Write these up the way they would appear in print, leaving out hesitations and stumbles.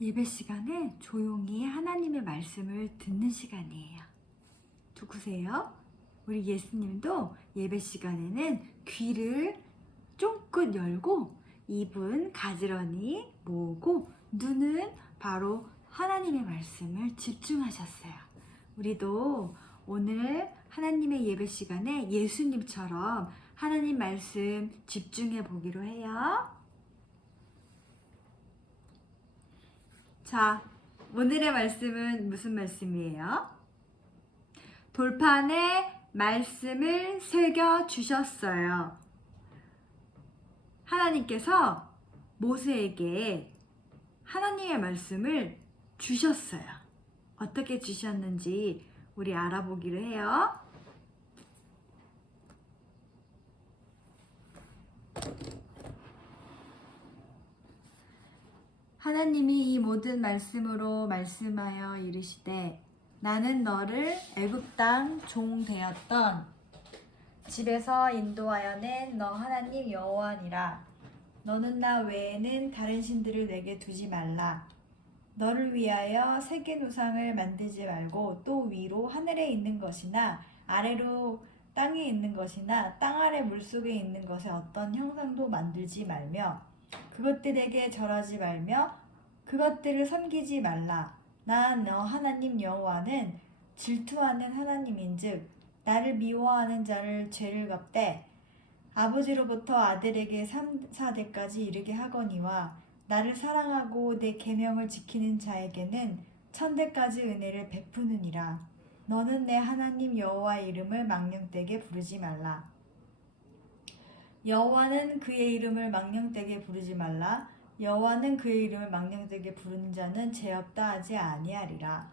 예배 시간에 조용히 하나님의 말씀을 듣는 시간이에요. 누구세요? 우리 예수님도 예배 시간에는 귀를 쫑긋 열고 입은 가지런히 모으고 눈은 바로 하나님의 말씀을 집중하셨어요. 우리도 오늘 하나님의 예배 시간에 예수님처럼 하나님 말씀 집중해 보기로 해요. 자, 오늘의 말씀은 무슨 말씀이에요? 돌판에 말씀을 새겨 주셨어요. 하나님께서 모세에게 하나님의 말씀을 주셨어요. 어떻게 주셨는지 우리 알아보기로 해요. 하나님이 이 모든 말씀으로 말씀하여 이르시되 나는 너를 애굽 땅 종 되었던 집에서 인도하여 낸 너 하나님 여호와니라. 너는 나 외에는 다른 신들을 내게 두지 말라. 너를 위하여 새긴 우상을 만들지 말고 또 위로 하늘에 있는 것이나 아래로 땅에 있는 것이나 땅 아래 물속에 있는 것의 어떤 형상도 만들지 말며 그것들에게 절하지 말며 그것들을 섬기지 말라. 나 너 하나님 여호와는 질투하는 하나님인즉 나를 미워하는 자를 죄를 갚되 아버지로부터 아들에게 3,4대까지 이르게 하거니와 나를 사랑하고 내 계명을 지키는 자에게는 1,000대까지 은혜를 베푸느니라. 너는 내 하나님 여호와의 이름을 망령되게 부르지 말라. 여호와는 그의 이름을 망령되게 부르지 말라. 여호와는 그의 이름을 망령되게 부르는 자는 죄 없다 하지 아니하리라.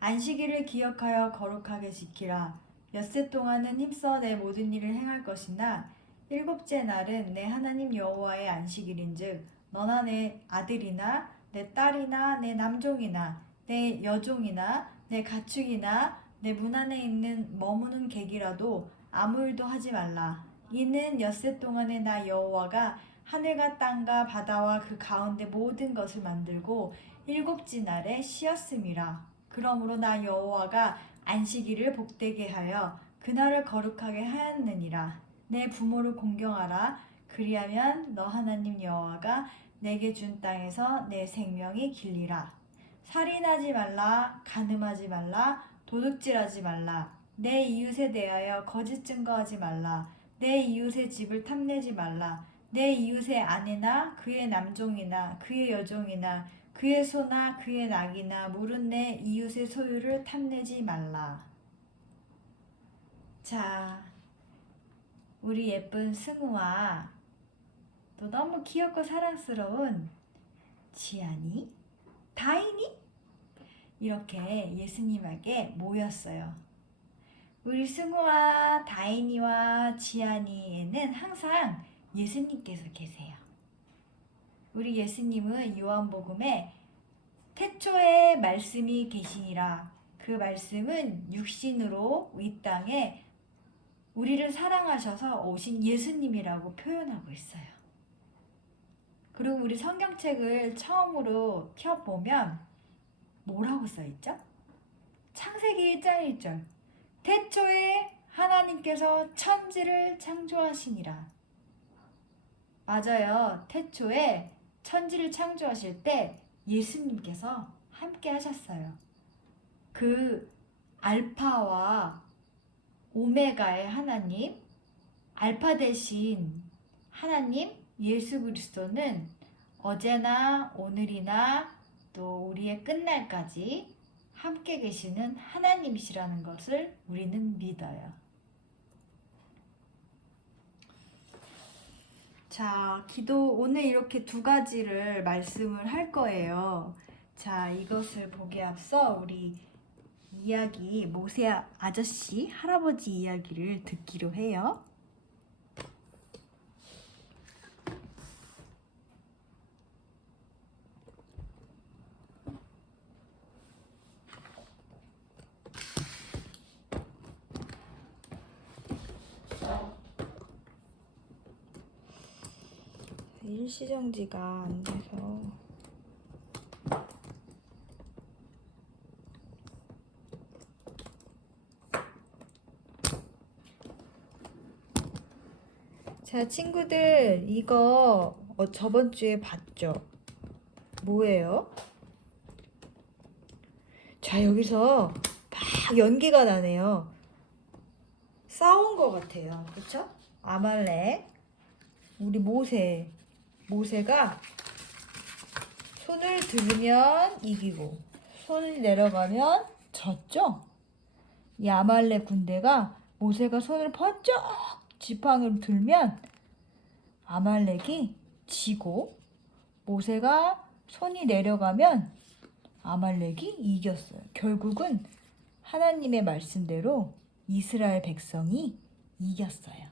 안식일을 기억하여 거룩하게 지키라. 엿새 동안은 힘써 내 모든 일을 행할 것이나 일곱째 날은 내 하나님 여호와의 안식일인즉 너나 내 아들이나 내 딸이나 내 남종이나 내 여종이나 내 가축이나 내 문 안에 있는 머무는 객이라도 아무 일도 하지 말라. 이는 엿새 동안에 나 여호와가 하늘과 땅과 바다와 그 가운데 모든 것을 만들고 일곱째 날에 쉬었음이라. 그러므로 나 여호와가 안식일을 복되게 하여 그날을 거룩하게 하였느니라. 내 부모를 공경하라. 그리하면 너 하나님 여호와가 내게 준 땅에서 내 생명이 길리라. 살인하지 말라. 간음하지 말라. 도둑질하지 말라. 내 이웃에 대하여 거짓 증거하지 말라. 내 이웃의 집을 탐내지 말라. 내 이웃의 아내나 그의 남종이나 그의 여종이나 그의 소나 그의 낙이나 물은 내 이웃의 소유를 탐내지 말라. 자, 우리 예쁜 승우와 또 너무 귀엽고 사랑스러운 지안이, 다인이 이렇게 예수님에게 모였어요. 우리 승우와 다인이와 지안이에는 항상 예수님께서 계세요. 우리 예수님은 요한복음에 태초에 말씀이 계시니라. 그 말씀은 육신으로 이 땅에 우리를 사랑하셔서 오신 예수님이라고 표현하고 있어요. 그리고 우리 성경책을 처음으로 펴보면 뭐라고 써있죠? 창세기 1장 1절 태초에 하나님께서 천지를 창조하시니라. 맞아요. 태초에 천지를 창조하실 때 예수님께서 함께 하셨어요. 그 알파와 오메가의 하나님, 알파 대신 하나님 예수 그리스도는 어제나 오늘이나 또 우리의 끝날까지 함께 계시는 하나님이시라는 것을 우리는 믿어요. 자, 기도 오늘 이렇게 두 가지를 말씀을 할 거예요. 자, 이것을 보기에 앞서 우리 이야기 모세 아저씨 할아버지 이야기를 듣기로 해요. 일시정지가 안 돼서 자, 친구들, 이거 저번 주에 봤죠? 뭐예요? 자, 여기서 막 연기가 나네요. 싸운 것 같아요. 그쵸? 아말렉. 우리 모세가 손을 들으면 이기고 손을 내려가면 졌죠? 이 아말렉 군대가 모세가 손을 번쩍 지팡이를 들면 아말렉이 지고 모세가 손이 내려가면 아말렉이 이겼어요. 결국은 하나님의 말씀대로 이스라엘 백성이 이겼어요.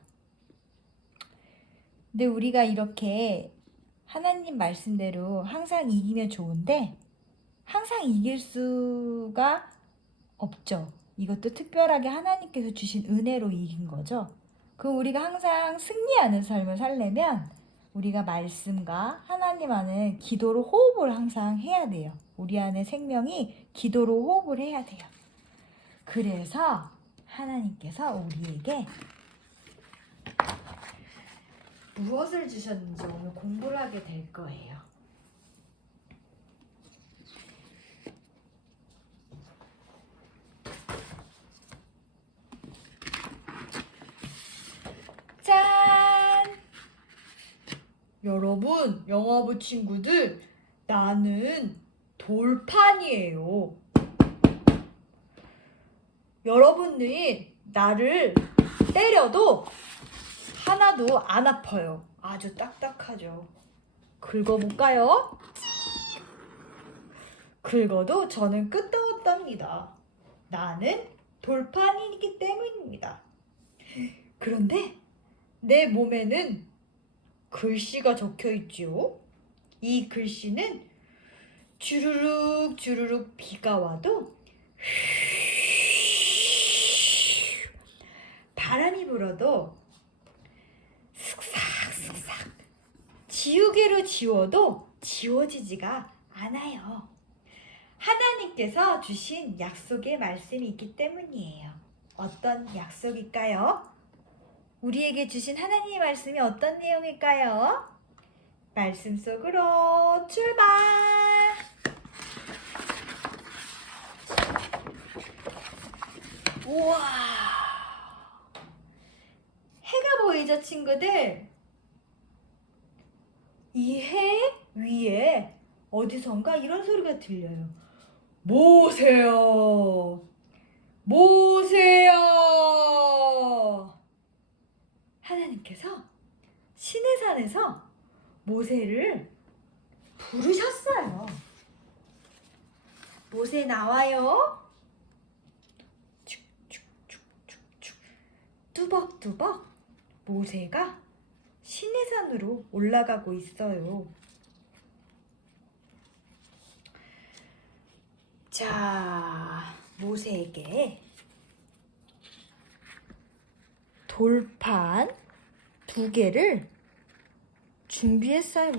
근데 우리가 이렇게 하나님 말씀대로 항상 이기면 좋은데 항상 이길 수가 없죠. 이것도 특별하게 하나님께서 주신 은혜로 이긴 거죠. 그럼 우리가 항상 승리하는 삶을 살려면 우리가 말씀과 하나님 안에 기도로 호흡을 항상 해야 돼요. 우리 안에 생명이 기도로 호흡을 해야 돼요. 그래서 하나님께서 우리에게 무엇을 주셨는지 오늘 공부를 하게 될 거예요. 짠! 여러분, 영화부 친구들, 나는 돌판이에요. 여러분들이 나를 때려도 하나도 안 아파요. 아주 딱딱하죠. 긁어볼까요? 긁어도 저는 끝도 없답니다. 나는 돌판이기 때문입니다. 그런데 내 몸에는 글씨가 적혀 있지요. 이 글씨는 주르륵 주르륵 비가 와도 바람이 불어도 슥싹슥싹 지우개로 지워도 지워지지가 않아요. 하나님께서 주신 약속의 말씀이 있기 때문이에요. 어떤 약속일까요? 우리에게 주신 하나님의 말씀이 어떤 내용일까요? 말씀 속으로 출발! 우와! 해가 보이죠, 친구들? 이 해 위에 어디선가 이런 소리가 들려요. 모세여! 모세여! 하나님께서 시내산에서 모세를 부르셨어요. 모세 나와요. 축축축축축 뚜벅뚜벅 모세가 시내산으로 올라가고 있어요. 자, 모세에게 돌판 2개를 준비했어요.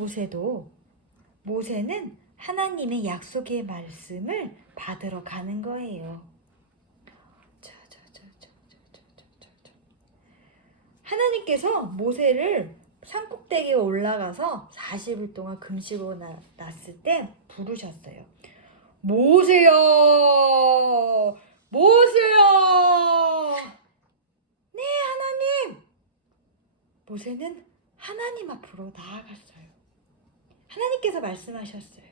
모세는 하나님의 약속의 말씀을 받으러 가는 거예요. 하나님께서 모세를 산꼭대기에 올라가서 40일 동안 금식으로 났을 때 부르셨어요. 모세야! 모세야! 네, 하나님! 모세는 하나님 앞으로 나아갔어요. 하나님께서 말씀하셨어요.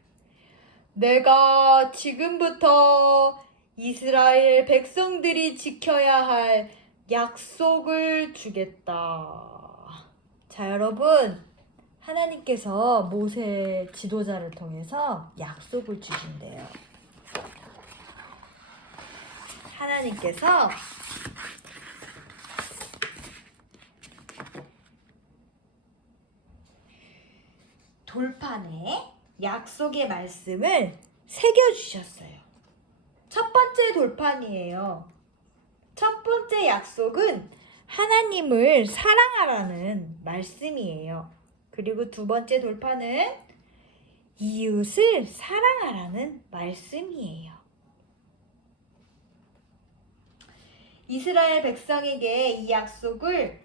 내가 지금부터 이스라엘 백성들이 지켜야 할 약속을 주겠다. 자, 여러분, 하나님께서 모세 지도자를 통해서 약속을 주신대요. 하나님께서 돌판에 약속의 말씀을 새겨주셨어요. 첫 번째 돌판이에요. 첫 번째 약속은 하나님을 사랑하라는 말씀이에요. 그리고 두 번째 돌판은 이웃을 사랑하라는 말씀이에요. 이스라엘 백성에게 이 약속을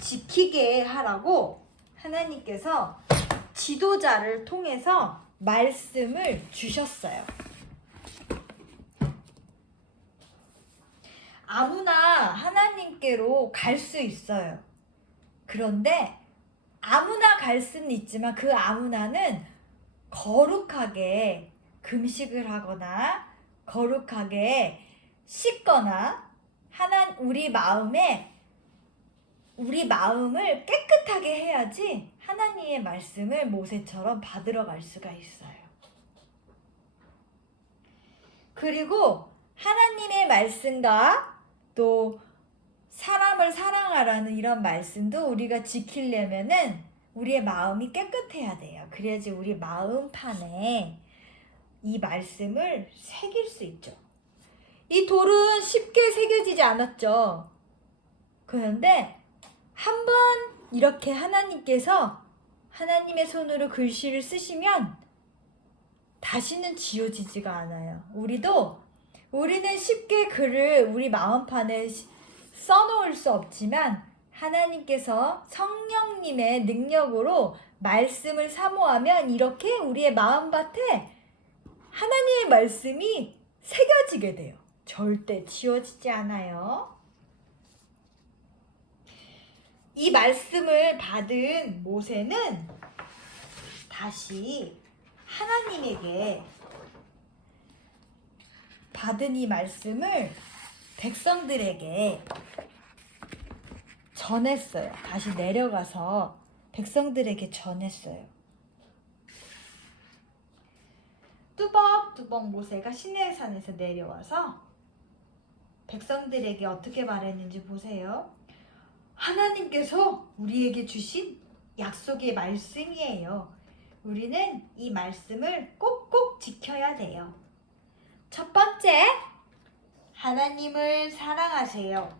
지키게 하라고 하나님께서 지도자를 통해서 말씀을 주셨어요. 아무나 하나님께로 갈 수 있어요. 그런데 아무나 갈 수는 있지만 그 아무나는 거룩하게 금식을 하거나 거룩하게 씻거나 우리 마음을 깨끗하게 해야지 하나님의 말씀을 모세처럼 받으러 갈 수가 있어요. 그리고 하나님의 말씀과 또 사람을 사랑하라는 이런 말씀도 우리가 지키려면은 우리의 마음이 깨끗해야 돼요. 그래야지 우리 마음판에 이 말씀을 새길 수 있죠. 이 돌은 쉽게 새겨지지 않았죠. 그런데 한번 이렇게 하나님께서 하나님의 손으로 글씨를 쓰시면 다시는 지워지지가 않아요. 우리는 쉽게 글을 우리 마음판에 써놓을 수 없지만 하나님께서 성령님의 능력으로 말씀을 사모하면 이렇게 우리의 마음밭에 하나님의 말씀이 새겨지게 돼요. 절대 지워지지 않아요. 이 말씀을 받은 모세는 다시 하나님에게 받은 이 말씀을 백성들에게 전했어요. 다시 내려가서 백성들에게 전했어요. 뚜벅뚜벅 모세가 시내산에서 내려와서 백성들에게 어떻게 말했는지 보세요. 하나님께서 우리에게 주신 약속의 말씀이에요. 우리는 이 말씀을 꼭꼭 지켜야 돼요. 첫 번째, 하나님을 사랑하세요.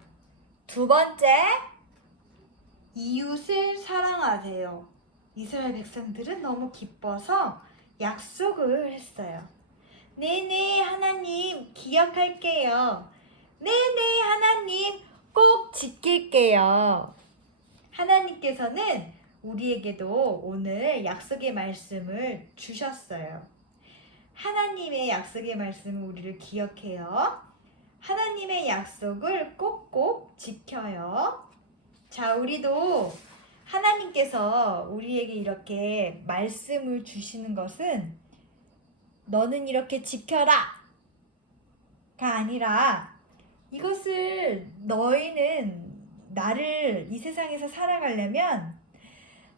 두 번째, 이웃을 사랑하세요. 이스라엘 백성들은 너무 기뻐서 약속을 했어요. 네네, 하나님 기억할게요. 네네, 하나님 꼭 지킬게요. 하나님께서는 우리에게도 오늘 약속의 말씀을 주셨어요. 하나님의 약속의 말씀은 우리를 기억해요. 하나님의 약속을 꼭꼭 지켜요. 자, 우리도 하나님께서 우리에게 이렇게 말씀을 주시는 것은 너는 이렇게 지켜라 가 아니라 이것을 너희는 나를 이 세상에서 살아가려면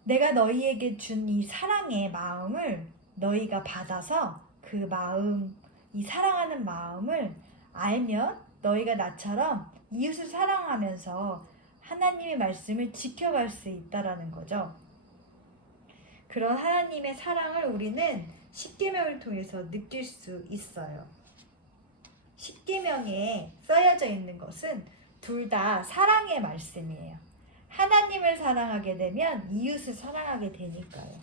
내가 너희에게 준 이 사랑의 마음을 너희가 받아서 그 마음, 이 사랑하는 마음을 알면 너희가 나처럼 이웃을 사랑하면서 하나님의 말씀을 지켜갈 수 있다라는 거죠. 그런 하나님의 사랑을 우리는 십계명을 통해서 느낄 수 있어요. 십계명에 써여져 있는 것은 둘 다 사랑의 말씀이에요. 하나님을 사랑하게 되면 이웃을 사랑하게 되니까요.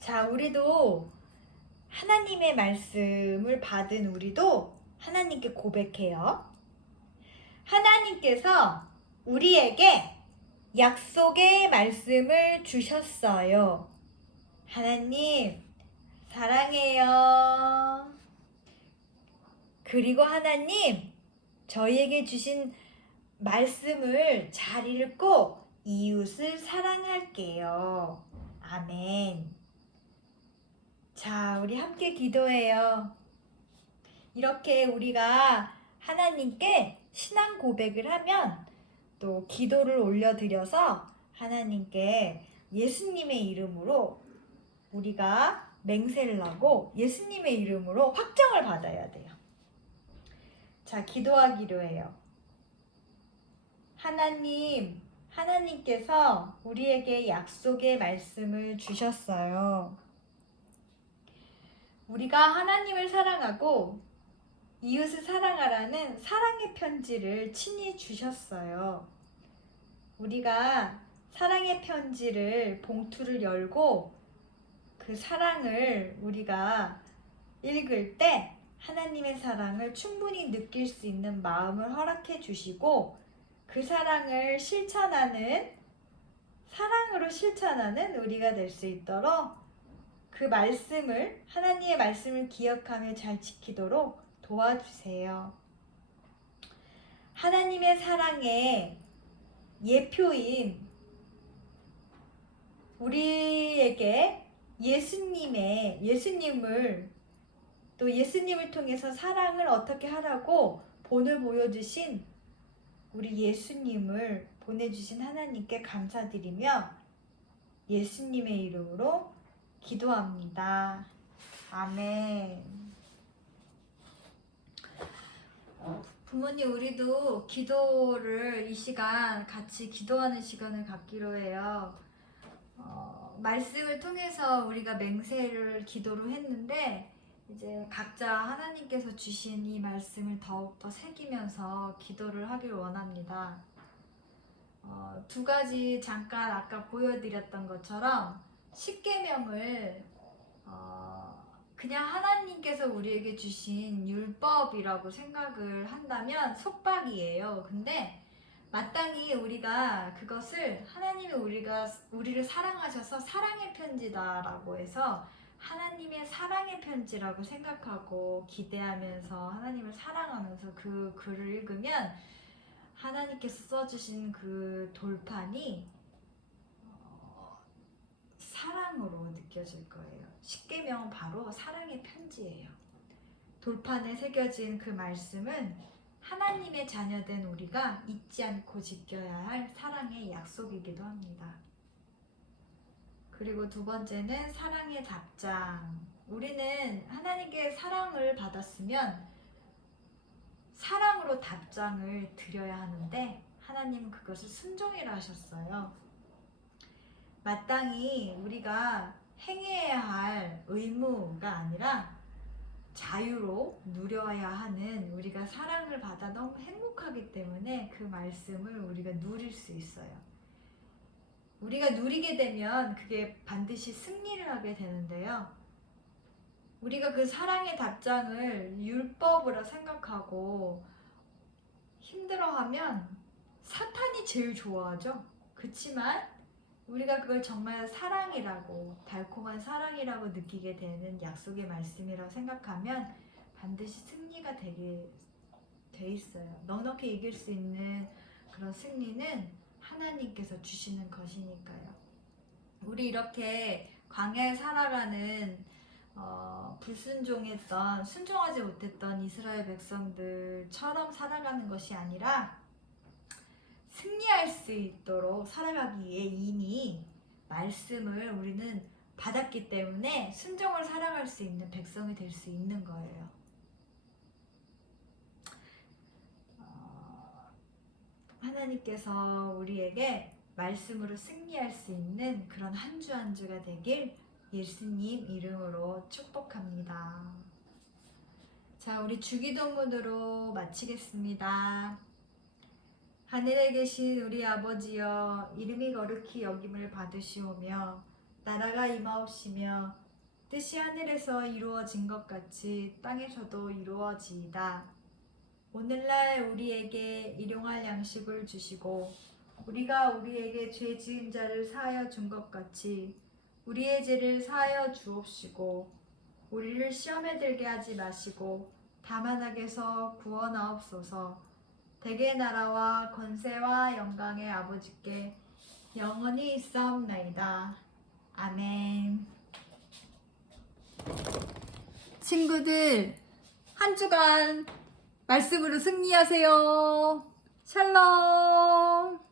자, 우리도 하나님의 말씀을 받은 우리도 하나님께 고백해요. 하나님께서 우리에게 약속의 말씀을 주셨어요. 하나님, 사랑해요. 그리고 하나님, 저희에게 주신 말씀을 잘 읽고 이웃을 사랑할게요. 아멘. 자, 우리 함께 기도해요. 이렇게 우리가 하나님께 신앙 고백을 하면 또 기도를 올려드려서 하나님께 예수님의 이름으로 우리가 맹세를 하고 예수님의 이름으로 확정을 받아야 돼요. 자, 기도하기로 해요. 하나님께서 우리에게 약속의 말씀을 주셨어요. 우리가 하나님을 사랑하고 이웃을 사랑하라는 사랑의 편지를 친히 주셨어요. 우리가 사랑의 편지를 봉투를 열고 그 사랑을 우리가 읽을 때 하나님의 사랑을 충분히 느낄 수 있는 마음을 허락해 주시고 그 사랑을 사랑으로 실천하는 우리가 될 수 있도록 그 말씀을, 하나님의 말씀을 기억하며 잘 지키도록 도와주세요. 하나님의 사랑의 예표인 우리에게 예수님을 또 예수님을 통해서 사랑을 어떻게 하라고 본을 보여주신 우리 예수님을 보내주신 하나님께 감사드리며 예수님의 이름으로 기도합니다. 아멘. 부모님, 우리도 기도를 이 시간 같이 기도하는 시간을 갖기로 해요. 말씀을 통해서 우리가 맹세를 기도로 했는데 이제 각자 하나님께서 주신 이 말씀을 더욱더 새기면서 기도를 하길 원합니다. 두 가지 잠깐 아까 보여드렸던 것처럼 십계명을 그냥 하나님께서 우리에게 주신 율법이라고 생각을 한다면 속박이에요. 근데 마땅히 우리가 그것을 하나님이 우리를 사랑하셔서 사랑의 편지다라고 해서 하나님의 사랑의 편지라고 생각하고 기대하면서 하나님을 사랑하면서 그 글을 읽으면 하나님께서 써주신 그 돌판이 사랑으로 느껴질 거예요. 십계명은 바로 사랑의 편지예요. 돌판에 새겨진 그 말씀은 하나님의 자녀된 우리가 잊지 않고 지켜야 할 사랑의 약속이기도 합니다. 그리고 두 번째는 사랑의 답장. 우리는 하나님께 사랑을 받았으면 사랑으로 답장을 드려야 하는데 하나님은 그것을 순종이라 하셨어요. 마땅히 우리가 행해야 할 의무가 아니라 자유로 누려야 하는, 우리가 사랑을 받아 너무 행복하기 때문에 그 말씀을 우리가 누릴 수 있어요. 우리가 누리게 되면 그게 반드시 승리를 하게 되는데요. 우리가 그 사랑의 답장을 율법으로 생각하고 힘들어하면 사탄이 제일 좋아하죠. 그렇지만 우리가 그걸 정말 사랑이라고, 달콤한 사랑이라고 느끼게 되는 약속의 말씀이라고 생각하면 반드시 승리가 되게 돼 있어요. 넉넉히 이길 수 있는 그런 승리는 하나님께서 주시는 것이니까요. 우리 이렇게 광야에 살아가는 불순종했던, 순종하지 못했던 이스라엘 백성들처럼 살아가는 것이 아니라 승리할 수 있도록 살아가기 위해 이미 말씀을 우리는 받았기 때문에 순종을 살아갈 수 있는 백성이 될 수 있는 거예요. 하나님께서 우리에게 말씀으로 승리할 수 있는 그런 한 주 한 주가 되길 예수님 이름으로 축복합니다. 자, 우리 주기도문으로 마치겠습니다. 하늘에 계신 우리 아버지여, 이름이 거룩히 여김을 받으시오며 나라가 임하옵시며 뜻이 하늘에서 이루어진 것 같이 땅에서도 이루어지이다. 오늘날 우리에게 일용할 양식을 주시고 우리가 우리에게 죄 지은 자를 사하여 준 것 같이 우리의 죄를 사하여 주옵시고 우리를 시험에 들게 하지 마시고 다만 악에서 구원하옵소서. 대개 나라와 권세와 영광의 아버지께 영원히 있사옵나이다. 아멘. 친구들, 한 주간 말씀으로 승리하세요. 샬롬.